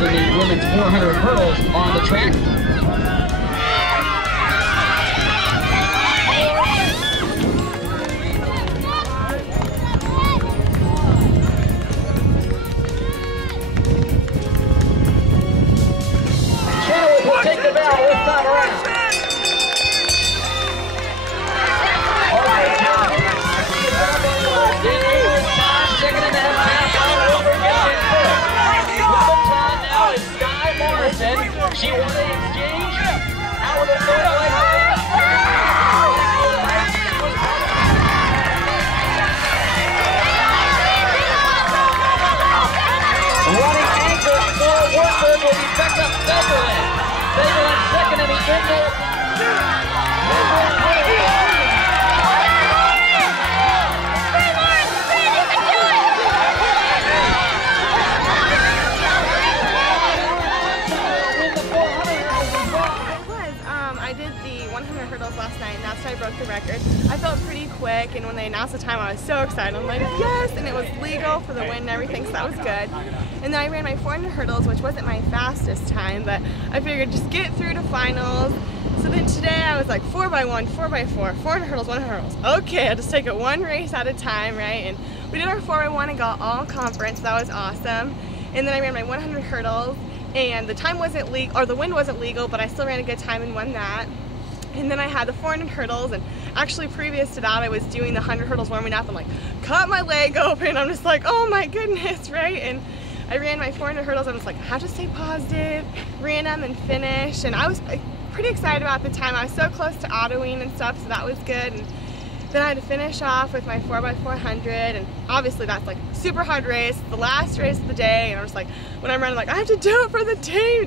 medals in the women's 400 hurdles on the track. Channel will take the bell this time around. Second and a half over now is Sky Morrison. She won the exchange. Out of the third running anchor for Wartburg will be Becca Bertelsen. Bertelsen second in the indoor. I did the 100 hurdles last night, and that's how I broke the record. I felt pretty quick, and when they announced the time, I was so excited. I'm like, yes! And it was legal for the win and everything, so that was good. And then I ran my 400 hurdles, which wasn't my fastest time, but I figured just get through to finals. So then today I was like 4x1, 4x4, 400 hurdles, 100 hurdles. Okay, I'll just take it one race at a time, right? And we did our 4x1 and got all conference. That was awesome. And then I ran my 100 hurdles. And the time wasn't legal, or the wind wasn't legal, but I still ran a good time and won that. And then I had the 400 hurdles, and actually previous to that I was doing the 100 hurdles warming up. I'm like, cut my leg open. I'm just like, oh my goodness, right? And I ran my 400 hurdles. I was like, I have to stay positive, ran them and finished. And I was pretty excited about the time. I was so close to autoing and stuff, so that was good. And then I had to finish off with my 4x400, and obviously that's like super hard race, the last race of the day, and I was like, when I'm running, like, I have to do it for the team,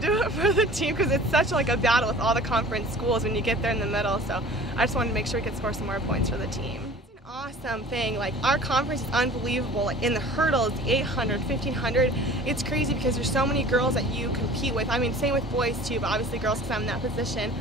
because it's such like a battle with all the conference schools when you get there in the middle, so I just wanted to make sure we could score some more points for the team. It's an awesome thing, like our conference is unbelievable, like in the hurdles, the 800, 1500, it's crazy because there's so many girls that you compete with. I mean, same with boys too, but obviously girls because I'm in that position.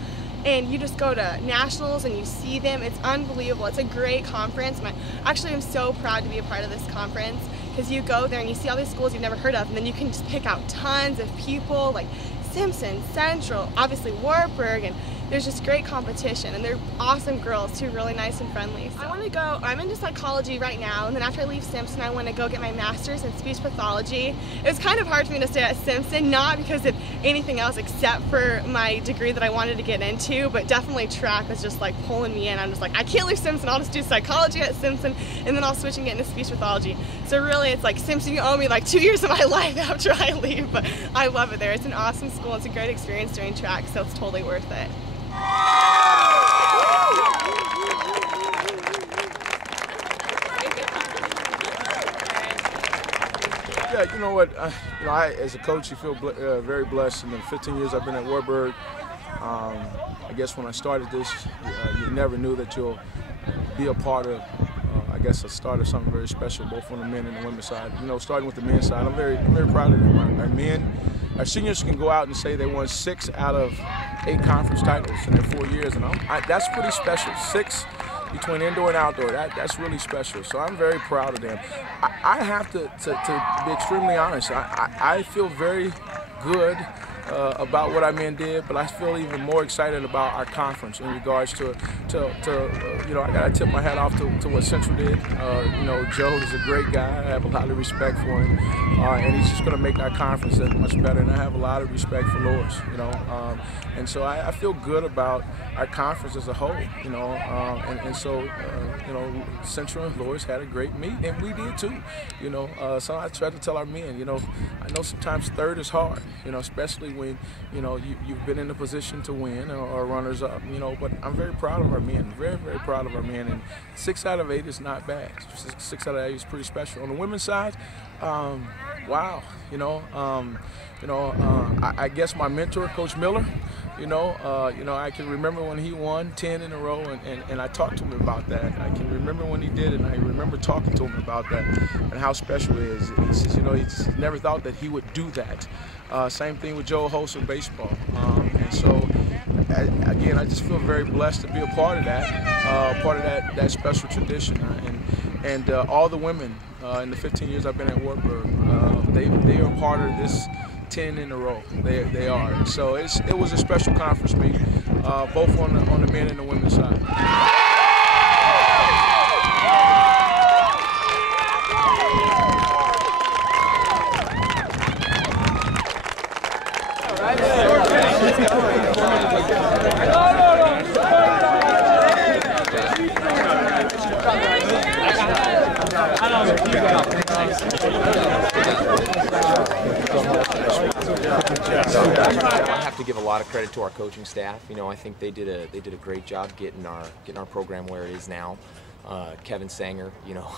And you just go to nationals and you see them. It's unbelievable. It's a great conference. And I actually am so proud to be a part of this conference because you go there and you see all these schools you've never heard of, and then you can just pick out tons of people like Simpson, Central, obviously Wartburg, and there's just great competition, and they're awesome girls too, really nice and friendly. So I want to go, I'm into psychology right now, and then after I leave Simpson I want to go get my master's in speech pathology. It was kind of hard for me to stay at Simpson, not because of anything else except for my degree that I wanted to get into, but definitely track was just like pulling me in. I'm just like, I can't leave Simpson, I'll just do psychology at Simpson, and then I'll switch and get into speech pathology. So really it's like, Simpson, you owe me like 2 years of my life after I leave, but I love it there. It's an awesome school, it's a great experience doing track, so it's totally worth it. Yeah, you know what? I, as a coach, you feel very blessed. In the 15 years I've been at Wartburg, I guess when I started this, you never knew that you'll be a part of, I guess, a start of something very special, both on the men and the women's side. You know, starting with the men's side, I'm very proud of them. Our men, our seniors can go out and say they won 6 out of 8 conference titles in their 4 years, and that's pretty special. 6 between indoor and outdoor, that's really special. So I'm very proud of them. I have to be extremely honest. I feel very good about what our men did, but I feel even more excited about our conference in regards to you know, I gotta tip my hat off to what Central did. You know, Joe is a great guy. I have a lot of respect for him, and he's just gonna make our conference that much better. And I have a lot of respect for Lois, you know, and so I feel good about our conference as a whole, you know, and so you know, Central and Lois had a great meet, and we did too, you know. So I try to tell our men, you know, I know sometimes third is hard, you know, especially when, you know, you've been in a position to win or runners up, you know, but I'm very proud of our men, very proud of our men, and 6 out of 8 is not bad. 6 out of 8 is pretty special. On the women's side, wow, you know, I guess my mentor, Coach Miller, you know, I can remember when he won 10 in a row, and I talked to him about that. I can remember when he did it, and I remember talking to him about that and how special it is. He says, you know, he never thought that he would do that. Same thing with Joe Host in baseball. And so, again, I just feel very blessed to be a part of that special tradition. And all the women in the 15 years I've been at Wartburg, they are part of 10 in a row. They are. And so it was a special conference meet, both on the men and the women's side. I have to give a lot of credit to our coaching staff. You know, I think they did a great job getting our program where it is now. Kevin Sanger, you know,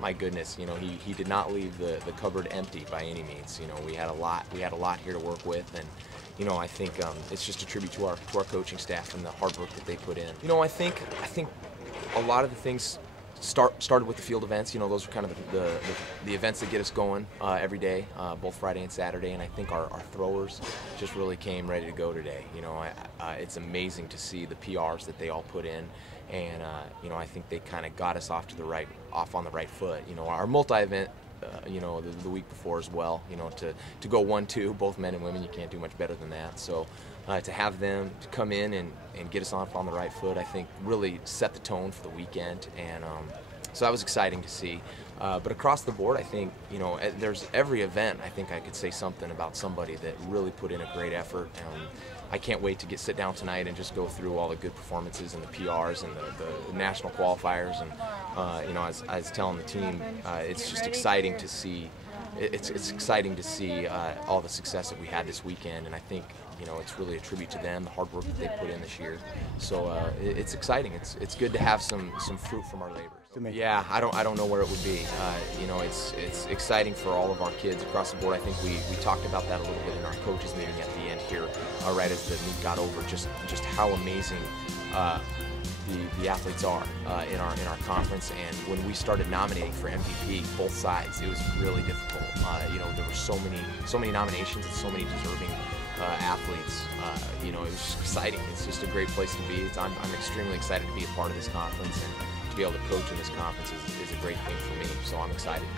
my goodness, you know, he did not leave the cupboard empty by any means. You know, we had a lot here to work with, and you know, I think it's just a tribute to our coaching staff and the hard work that they put in. You know, I think a lot of the things started with the field events. You know, those are kind of the events that get us going every day, both Friday and Saturday. And I think our throwers just really came ready to go today. You know, it's amazing to see the PRs that they all put in, and you know, I think they kind of got us off on the right foot. You know, our multi-event. You know, the week before as well. You know, to go 1-2, both men and women, you can't do much better than that. So to have them to come in and get us off on the right foot, I think really set the tone for the weekend, and so that was exciting to see. But across the board, I think, you know, there's every event, I think I could say something about somebody that really put in a great effort. I can't wait to sit down tonight and just go through all the good performances and the PRs and the national qualifiers. And you know, as I was telling the team, it's just exciting to see. It's exciting to see all the success that we had this weekend, and I think, you know, it's really a tribute to them, the hard work that they put in this year. So it's exciting. It's good to have some fruit from our labor. Yeah, I don't know where it would be. You know, it's exciting for all of our kids across the board. I think we talked about that a little bit in our coaches meeting at the end here, right as the meet got over. Just how amazing the athletes are in our conference. And when we started nominating for MVP, both sides, it was really difficult. You know, there were so many nominations and so many deserving athletes. You know, it was just exciting. It's just a great place to be. I'm extremely excited to be a part of this conference, and to be able to coach in this conference is a great thing for me, so I'm excited.